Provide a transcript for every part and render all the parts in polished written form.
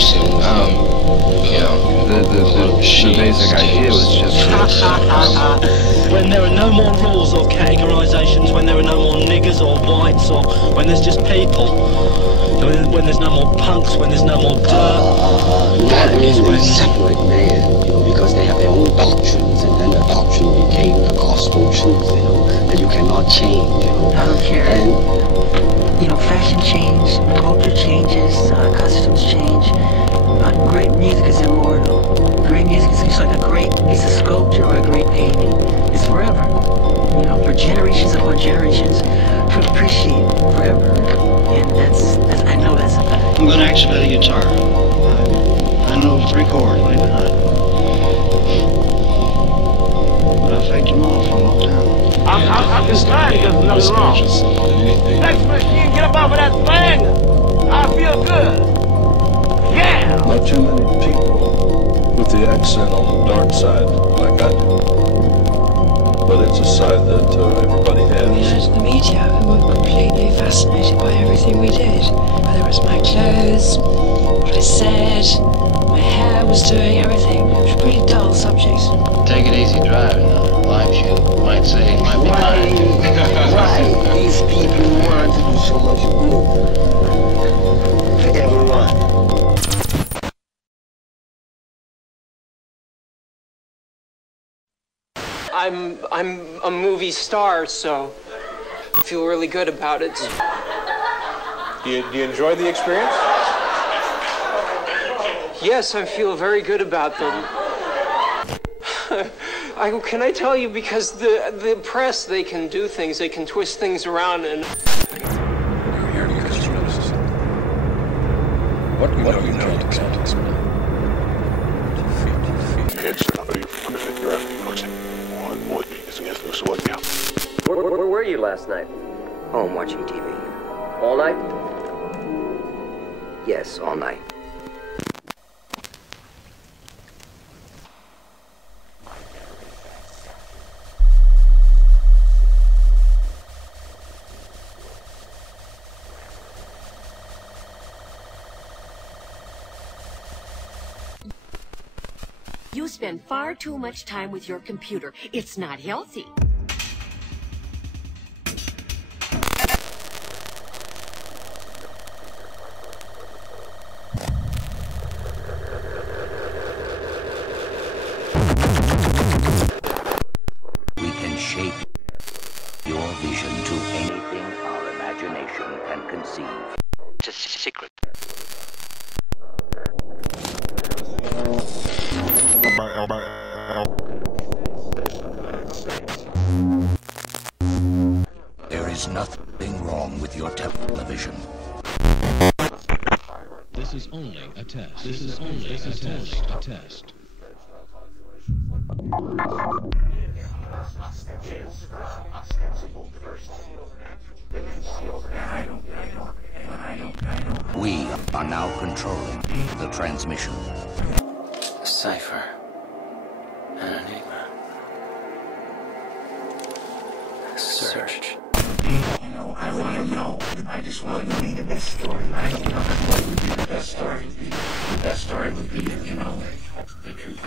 person. You know, the basic idea was just when there are no more rules or categorizations, when there are no more niggers or whites, or when there's just people, when there's no more punks, when there's no more dirt. That is when separate man, you know, because they have their own doctrines, and then the doctrine became the gospel truth, you know, and you cannot change, you know. I don't care. And you know, fashion change, culture changes, customs change. Great music is immortal. Great music is just like it's a sculpture or a great painting. It's forever. You know, for generations upon generations to appreciate forever. And that's I know that's a fact. I'm gonna actually play the guitar. I know 3 chords, believe it or not. But I faked them all for a long time. I'm just trying to get nothing wrong. Next machine, get up off of that thing. I feel good. Yeah! Not too many people with the accent on the dark side like I do. But it's a side that everybody has. We had the media who were completely fascinated by everything we did. Whether it was my clothes, what I said, my hair was doing, everything. It was a pretty dull subject. take it easy driving. Lives you might say might be mine. why these people want to do so much good for everyone? I'm a movie star, so I feel really good about it. Do you enjoy the experience? Yes, I feel very good about them. Can I tell you, because the press, they can do things, they can twist things around, and... You're here because you noticed something. What you know you can't explain. Where were you last night? Home watching TV. All night? Yes, all night. You spend far too much time with your computer. It's not healthy. We can shape your vision to anything our imagination can conceive. It's a secret. There is nothing wrong with your television. This is only a test. This is only a test. We are now controlling the transmission. A cipher. An enigma. A search. You know, I want to know. I just want to be the best story. I don't know what would be the best story. The best story would be, you know, the truth.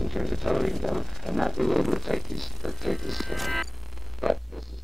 In terms of telling them and not being able to take this thing. But this is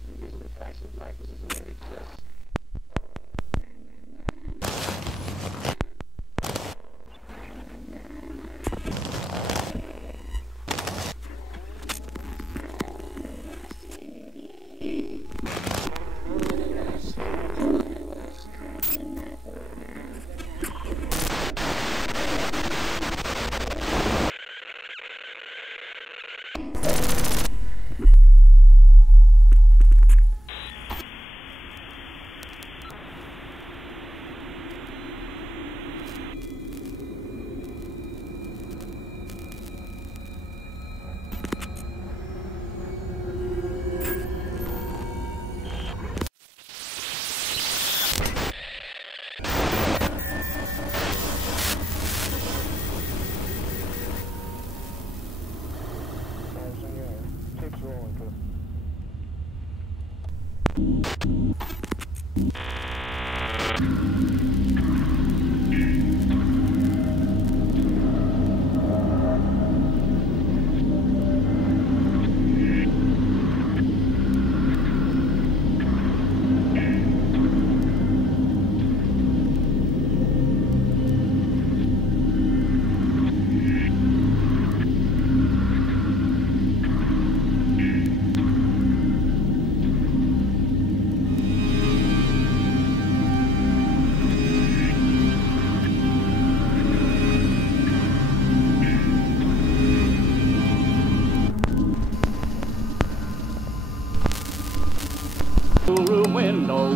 Room window,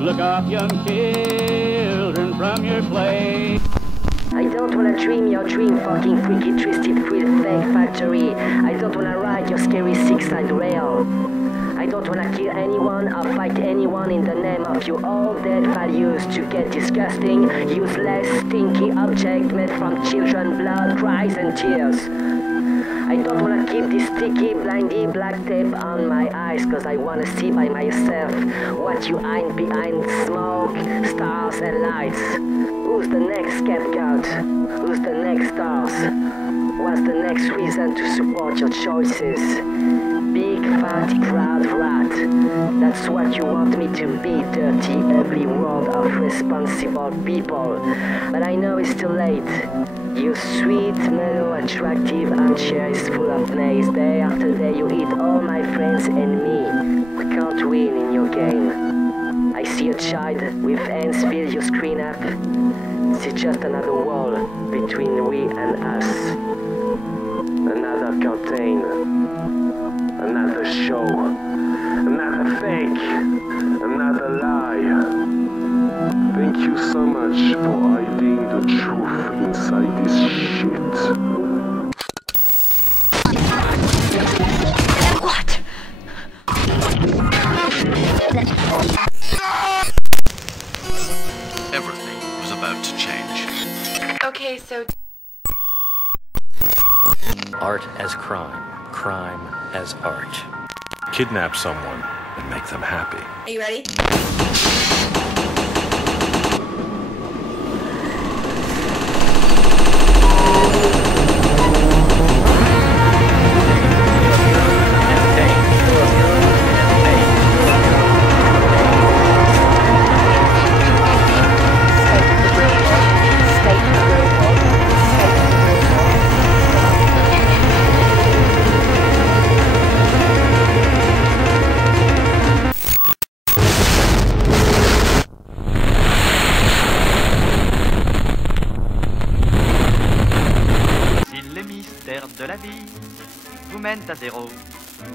look up young children from your play. I don't wanna dream your dream, fucking freaky, twisted, thrill, fake factory. I don't wanna ride your scary six-side rail. I don't wanna kill anyone or fight anyone in the name of your all dead values to get disgusting, useless, stinky object made from children, blood, cries and tears. I don't wanna keep this sticky, blindy black tape on my eyes, cause I wanna see by myself what you hide behind smoke, stars and lights. Who's the next scapegoat? Who's the next stars? What's the next reason to support your choices? Big fat crowd rat. That's what you want me to be, dirty, ugly world of responsible people. But I know it's too late. You sweet, mellow, attractive armchair is full of nays. Day after day you eat all my friends and me. We can't win in your game. I see a child with hands fill your screen up. It's just another wall between we and us. Another curtain. Another show. Another fake. Another lie. Thank you so much for hiding the truth inside this shit. What? Everything was about to change. Okay, so... Art as crime. Crime as art. Kidnap someone and make them happy. Are you ready? De la vie vous mène à zéro.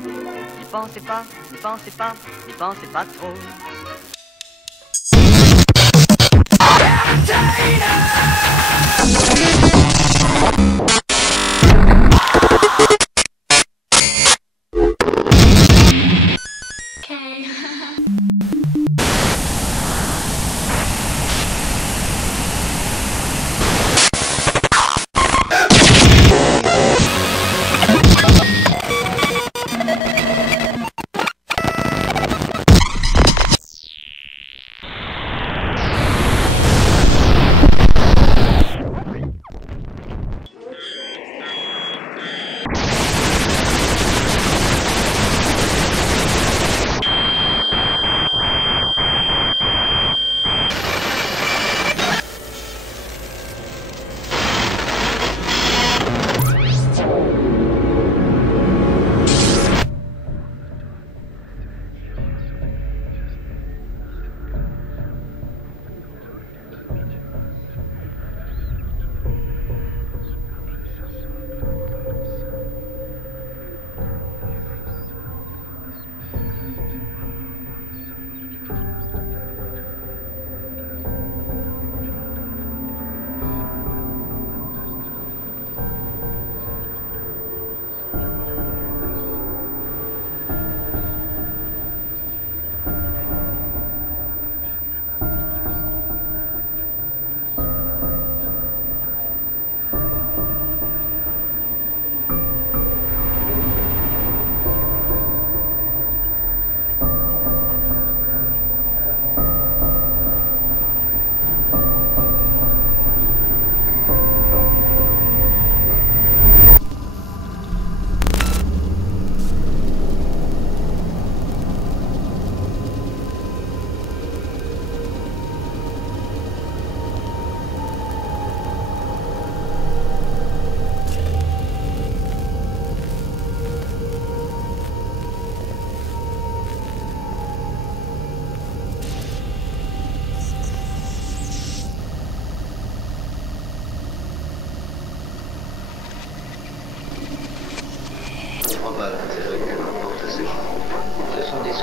N'y pensez pas, n'y pensez pas, n'y pensez pas trop. Okay.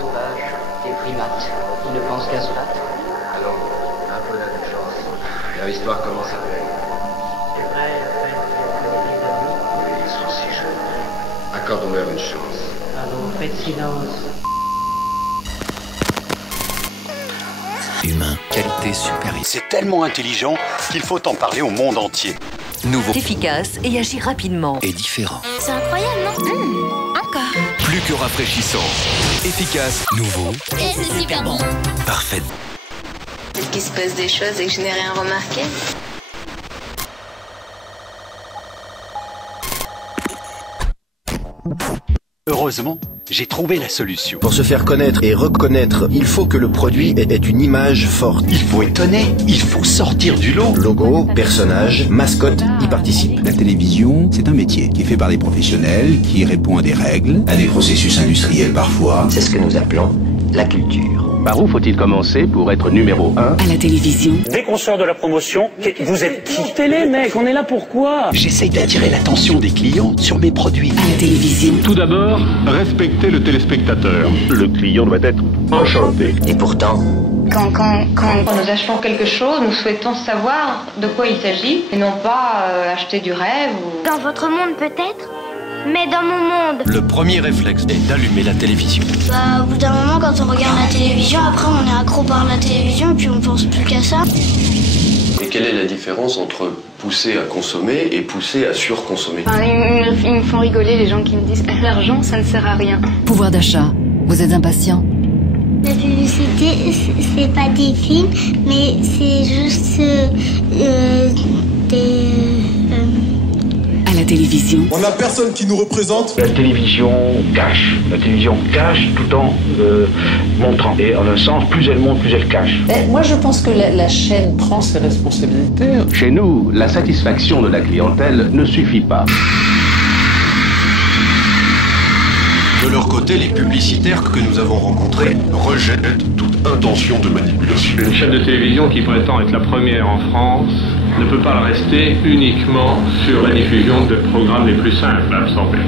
sauvages, des primates, qui ne pensent qu'à se battre. Allons, un peu d'indulgence. Leur histoire commence à peine. C'est vrai, Ils sont si jeunes. Accordons-leur une chance. allons, faites silence. Humain, qualité supérieure. C'est tellement intelligent qu'il faut en parler au monde entier. Nouveau. Efficace et agit rapidement. Et différent. C'est incroyable, non Encore. Plus que rafraîchissant. Efficace. Nouveau. Et c'est super bon. Parfait. Peut-être qu'il se passe des choses et que je n'ai rien remarqué. Heureusement, j'ai trouvé la solution. Pour se faire connaître et reconnaître, il faut que le produit ait une image forte. Il faut étonner, il faut sortir du lot. Logo, personnage, mascotte y participent. La télévision, c'est un métier qui est fait par des professionnels, qui répond à des règles, à des processus industriels parfois. C'est ce que nous appelons la culture. Par où faut-il commencer pour être numéro 1 ? À la télévision. Dès qu'on sort de la promotion, vous êtes qui ? Télé, mec, on est là pourquoi ? J'essaye d'attirer l'attention des clients sur mes produits. À la télévision. Tout d'abord, respectez le téléspectateur. Le client doit être enchanté. Et pourtant, Quand nous achetons quelque chose, nous souhaitons savoir de quoi il s'agit et non pas acheter du rêve ou... Dans votre monde peut-être, mais dans mon monde. Le premier réflexe est d'allumer la télévision. Au bout d'un moment, quand on regarde la télévision, après on est accro par la télévision et puis on pense plus qu'à ça. Et quelle est la différence entre pousser à consommer et pousser à surconsommer ? Ils me font rigoler les gens qui me disent l'argent ça ne sert à rien. Pouvoir d'achat. Vous êtes impatient ? La publicité, c'est pas des films, mais c'est juste À la télévision. On n'a personne qui nous représente. La télévision cache. La télévision cache tout en montrant. Et en un sens, plus elle montre, plus elle cache. Moi, je pense que la chaîne prend ses responsabilités. Chez nous, la satisfaction de la clientèle ne suffit pas. De leur côté, les publicitaires que nous avons rencontrés rejettent toute intention de manipulation. Une chaîne de télévision qui prétend être la première en France ne peut pas le rester uniquement sur la diffusion de programmes les plus simples à absorber.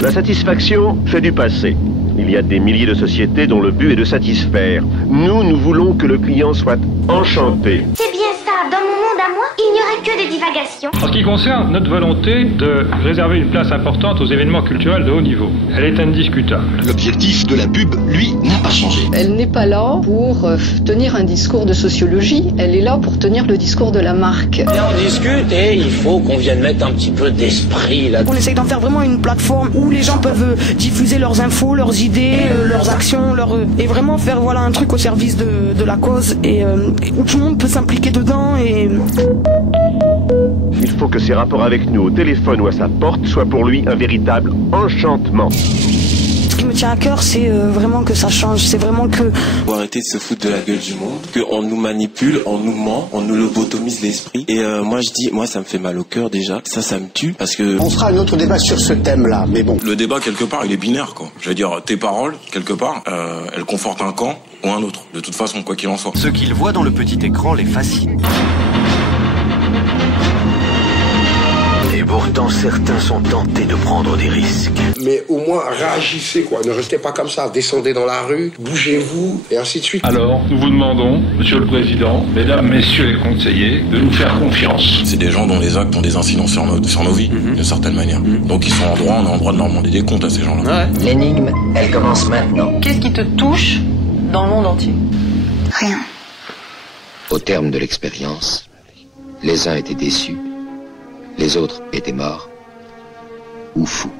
La satisfaction, c'est du passé. Il y a des milliers de sociétés dont le but est de satisfaire. Nous voulons que le client soit enchanté. C'est bien ça, dans mon monde à moi, il n'y aurait que des divagations. En ce qui concerne notre volonté de réserver une place importante aux événements culturels de haut niveau, elle est indiscutable. L'objectif de la pub, lui, n'a pas changé. Elle n'est pas là pour tenir un discours de sociologie, elle est là pour tenir le discours de la marque. Là on discute et il faut qu'on vienne mettre un petit peu d'esprit là. On essaye d'en faire vraiment une plateforme où les gens peuvent diffuser leurs infos, leurs idées, leurs actions, et vraiment faire un truc au service de la cause et où tout le monde peut s'impliquer dedans et... Il faut que ses rapports avec nous au téléphone ou à sa porte soient pour lui un véritable enchantement. Ce qui me tient à cœur, c'est vraiment que ça change, c'est vraiment que... Faut arrêter de se foutre de la gueule du monde, qu'on nous manipule, on nous ment, on nous lobotomise l'esprit. Et moi ça me fait mal au cœur déjà, ça me tue parce que... On fera un autre débat sur ce thème-là, mais bon. Le débat quelque part il est binaire quoi. Je veux dire, tes paroles, quelque part, elles confortent un camp ou un autre, de toute façon quoi qu'il en soit. Ce qu'ils voient dans le petit écran les fascine. Et pourtant, certains sont tentés de prendre des risques. Mais au moins, réagissez, quoi. Ne restez pas comme ça. Descendez dans la rue, bougez-vous, et ainsi de suite. Alors, nous vous demandons, Monsieur le Président, Mesdames, Messieurs les conseillers, de nous faire confiance. C'est des gens dont les actes ont des incidences sur nos vies, d'une certaine manière. Donc ils sont en droit, on est en droit de leur demander des comptes à ces gens-là. Ouais. L'énigme, elle commence maintenant. Qu'est-ce qui te touche dans le monde entier ? Rien. Au terme de l'expérience, les uns étaient déçus, les autres étaient morts ou fous.